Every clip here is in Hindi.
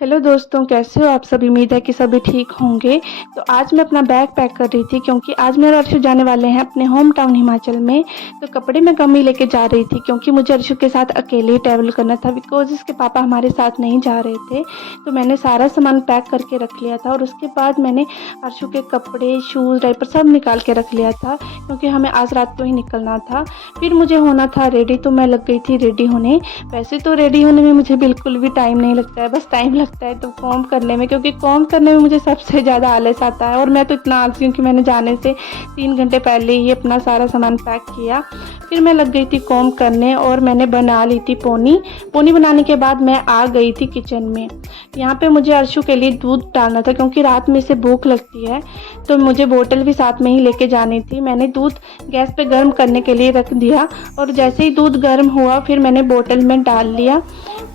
हेलो दोस्तों, कैसे हो आप सभी। उम्मीद है कि सभी ठीक होंगे। तो आज मैं अपना बैग पैक कर रही थी क्योंकि आज मेरा अर्शु जाने वाले हैं अपने होम टाउन हिमाचल में। तो कपड़े मैं कम ही लेके जा रही थी क्योंकि मुझे अर्शु के साथ अकेले ही ट्रैवल करना था बिकॉज़ इसके पापा हमारे साथ नहीं जा रहे थे। तो मैंने सारा सामान पैक करके रख लिया था और उसके बाद मैंने अर्शु के कपड़े, शूज़, डायपर सब निकाल के रख लिया था क्योंकि हमें आज रात को ही निकलना था। फिर मुझे होना था रेडी, तो मैं लग गई थी रेडी होने। वैसे तो रेडी होने में मुझे बिल्कुल भी टाइम नहीं लगता है, बस टाइम लगता है तो कॉम्ब करने में, क्योंकि कॉम्ब करने में मुझे सबसे ज़्यादा आलस आता है। और मैं तो इतना आलसी हूँ कि मैंने जाने से 3 घंटे पहले ही अपना सारा सामान पैक किया। फिर मैं लग गई थी कॉम्ब करने और मैंने बना ली थी पोनी बनाने के बाद मैं आ गई थी किचन में। यहाँ पे मुझे अर्शु के लिए दूध डालना था क्योंकि रात में इसे भूख लगती है, तो मुझे बोतल भी साथ में ही लेके जानी थी। मैंने दूध गैस पे गर्म करने के लिए रख दिया और जैसे ही दूध गर्म हुआ फिर मैंने बोतल में डाल लिया।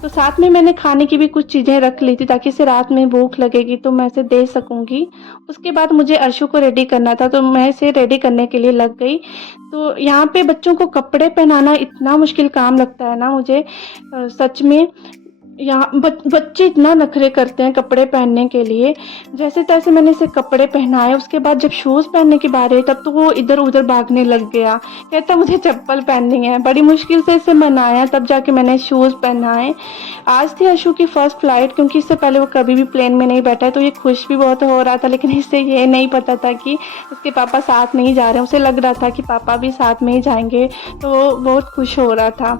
तो साथ में मैंने खाने की भी कुछ चीज़ें रख ली थी ताकि इसे रात में भूख लगेगी तो मैं इसे दे सकूँगी। उसके बाद मुझे अर्शु को रेडी करना था, तो मैं इसे रेडी करने के लिए लग गई। तो यहाँ पे बच्चों को कपड़े पहनाना इतना मुश्किल काम लगता है ना मुझे, सच में। यहाँ बच्चे इतना नखरे करते हैं कपड़े पहनने के लिए। जैसे तैसे मैंने इसे कपड़े पहनाए, उसके बाद जब शूज़ पहनने की बारी आई तब तो वो इधर उधर भागने लग गया, कहता मुझे चप्पल पहननी है। बड़ी मुश्किल से इसे मनाया तब जाके मैंने शूज़ पहनाए। आज थी अर्शु की फ़र्स्ट फ्लाइट क्योंकि इससे पहले वो कभी भी प्लेन में नहीं बैठा है, तो ये खुश भी बहुत हो रहा था। लेकिन इससे ये नहीं पता था कि इसके पापा साथ नहीं जा रहे हैं। उसे लग रहा था कि पापा भी साथ में ही जाएंगे, तो वो बहुत खुश हो रहा था।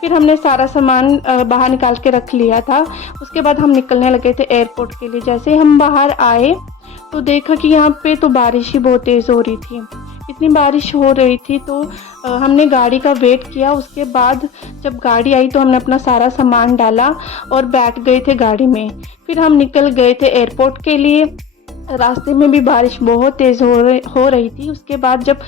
फिर हमने सारा सामान बाहर निकाल के रख लिया था। उसके बाद हम निकलने लगे थे एयरपोर्ट के लिए। जैसे ही हम बाहर आए तो देखा कि यहाँ पे तो बारिश ही बहुत तेज़ हो रही थी। इतनी बारिश हो रही थी तो हमने गाड़ी का वेट किया। उसके बाद जब गाड़ी आई तो हमने अपना सारा सामान डाला और बैठ गए थे गाड़ी में। फिर हम निकल गए थे एयरपोर्ट के लिए। रास्ते में भी बारिश बहुत तेज़ हो रही थी। उसके बाद जब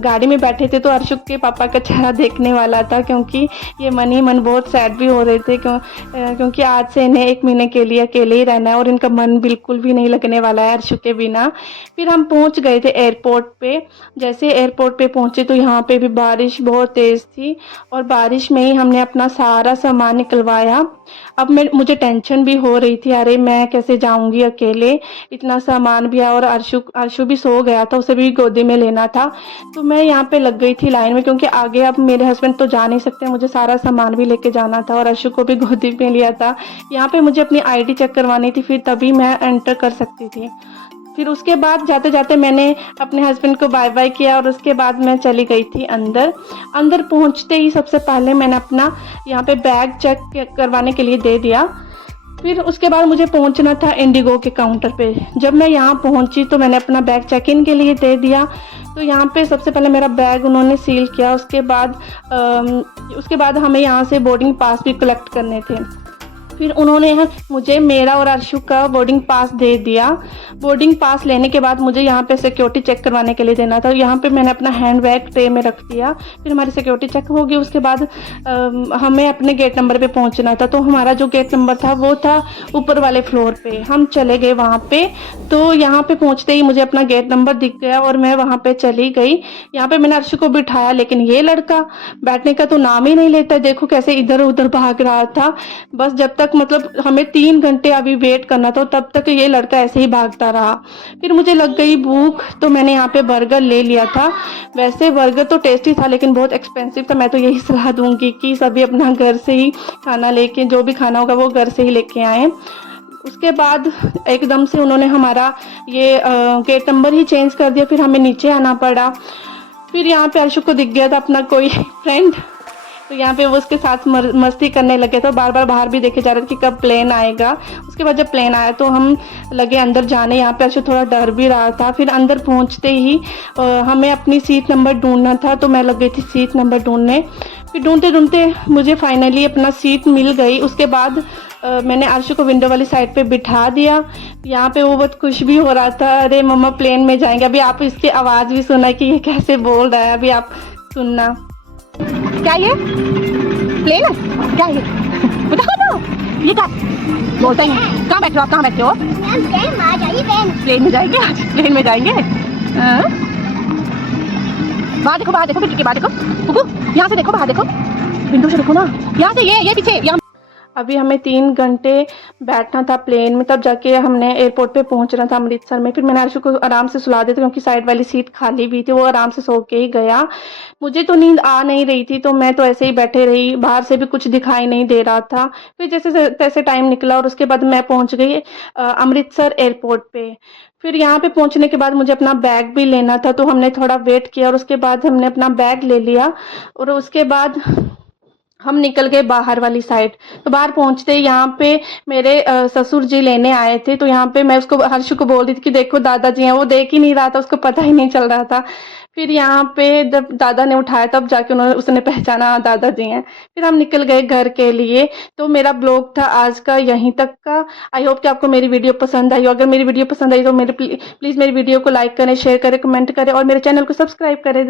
गाड़ी में बैठे थे तो अर्शु के पापा का चेहरा देखने वाला था क्योंकि ये मन ही मन बहुत सैड भी हो रहे थे क्योंकि आज से इन्हें 1 महीने के लिए अकेले ही रहना है और इनका मन बिल्कुल भी नहीं लगने वाला है अर्शु के बिना। फिर हम पहुंच गए थे एयरपोर्ट पे। जैसे एयरपोर्ट पे पहुंचे तो यहाँ पे भी बारिश बहुत तेज़ थी और बारिश में ही हमने अपना सारा सामान निकलवाया। अब मुझे टेंशन भी हो रही थी, अरे मैं कैसे जाऊंगी अकेले, इतना सामान भी है और अर्शु भी सो गया था, उसे भी गोदी में लेना था। तो मैं यहाँ पे लग गई थी लाइन में क्योंकि आगे अब मेरे हस्बैंड तो जा नहीं सकते, मुझे सारा सामान भी लेके जाना था और अर्शु को भी गोदी में लिया था। यहाँ पे मुझे अपनी आईडी चेक करवानी थी, फिर तभी मैं एंटर कर सकती थी। फिर उसके बाद जाते जाते मैंने अपने हस्बैंड को बाय बाय किया और उसके बाद मैं चली गई थी अंदर पहुंचते ही सबसे पहले मैंने अपना यहाँ पे बैग चेक करवाने के लिए दे दिया। फिर उसके बाद मुझे पहुंचना था इंडिगो के काउंटर पे। जब मैं यहाँ पहुंची तो मैंने अपना बैग चेक इन के लिए दे दिया। तो यहाँ पे सबसे पहले मेरा बैग उन्होंने सील किया। उसके बाद हमें यहाँ से बोर्डिंग पास भी कलेक्ट करने थे। फिर उन्होंने मुझे मेरा और अर्शु का बोर्डिंग पास दे दिया। बोर्डिंग पास लेने के बाद मुझे यहाँ पे सिक्योरिटी चेक करवाने के लिए देना था। यहाँ पे मैंने अपना हैंड बैग ट्रे में रख दिया। फिर हमारी सिक्योरिटी चेक होगी। उसके बाद हमें अपने गेट नंबर पे पहुँचना था। तो हमारा जो गेट नंबर था वो था ऊपर वाले फ्लोर पे। हम चले गए वहाँ पे। तो यहाँ पे पहुँचते ही मुझे अपना गेट नंबर दिख गया और मैं वहाँ पे चली गई। यहाँ पे मैंने अर्शु को बिठाया, लेकिन ये लड़का बैठने का तो नाम ही नहीं लेता। देखो कैसे इधर उधर भाग रहा था। बस जब तक मतलब हमें 3 घंटे अभी वेट करना था तब तक ये लड़का ऐसे ही भागता रहा। फिर मुझे लग गई भूख तो मैंने यहाँ पे बर्गर ले लिया था। वैसे बर्गर तो टेस्टी था लेकिन बहुत एक्सपेंसिव था। मैं तो यही सलाह दूंगी कि सभी अपना घर से ही खाना लेके, जो भी खाना होगा वो घर से ही लेके आए। उसके बाद एकदम से उन्होंने हमारा ये गेट नंबर ही चेंज कर दिया। फिर हमें नीचे आना पड़ा। फिर यहाँ पे अर्शु को दिख गया था अपना कोई फ्रेंड, तो यहाँ पे वो उसके साथ मस्ती करने लगे थे। बार बार बाहर भी देखे जा रहे थे कि कब प्लेन आएगा। उसके बाद जब प्लेन आया तो हम लगे अंदर जाने। यहाँ पे अर्शु थोड़ा डर भी रहा था। फिर अंदर पहुँचते ही हमें अपनी सीट नंबर ढूंढना था, तो मैं लग गई थी सीट नंबर ढूंढने। फिर ढूंढते ढूंढते मुझे फाइनली अपना सीट मिल गई। उसके बाद मैंने अर्शु को विंडो वाली साइड पे बिठा दिया। यहाँ पे वो बहुत खुश भी हो रहा था, अरे मम्मा प्लेन में जाएंगे। अभी आप इसकी आवाज़ भी सुना कि ये कैसे बोल रहा है, अभी आप सुनना। क्या ये प्लेन है? क्या ये बताओ ना, ये क्या बोलते हैं? कहाँ बैठ रहे हो आप? कहाँ बैठे हो? प्लेन में जाएंगे आज, प्लेन में जाएंगे। बाहर देखो, बाहर देखो, खिड़की के बाहर देखो। यहाँ से देखो, बाहर देखो, विंडो से देखो ना, यहाँ से ये पीछे यहाँ। अभी हमें 3 घंटे बैठना था प्लेन में, तब जाके हमने एयरपोर्ट पे पहुंचना था अमृतसर में। फिर मैंने अर्शु को आराम से सुला दिया था क्योंकि साइड वाली सीट खाली भी थी, वो आराम से सो के ही गया। मुझे तो नींद आ नहीं रही थी, तो मैं तो ऐसे ही बैठे रही, बाहर से भी कुछ दिखाई नहीं दे रहा था। फिर जैसे तैसे टाइम निकला और उसके बाद मैं पहुंच गई अमृतसर एयरपोर्ट पे। फिर यहाँ पे पहुंचने के बाद मुझे अपना बैग भी लेना था, तो हमने थोड़ा वेट किया और उसके बाद हमने अपना बैग ले लिया और उसके बाद हम निकल गए बाहर वाली साइड। तो बाहर पहुंचते ही यहाँ पे मेरे ससुर जी लेने आए थे, तो यहाँ पे मैं उसको हर्षु को बोल रही थी कि देखो दादाजी हैं, वो देख ही नहीं रहा था, उसको पता ही नहीं चल रहा था। फिर यहाँ पे जब दादा ने उठाया तब जाके उसने पहचाना दादाजी हैं। फिर हम निकल गए घर के लिए। तो मेरा ब्लॉग था आज का यहीं तक का। आई होप कि आपको मेरी वीडियो पसंद आई हो। अगर मेरी वीडियो पसंद आई तो मेरे प्लीज़ मेरी वीडियो को लाइक करें, शेयर करें, कमेंट करें और मेरे चैनल को सब्सक्राइब करें।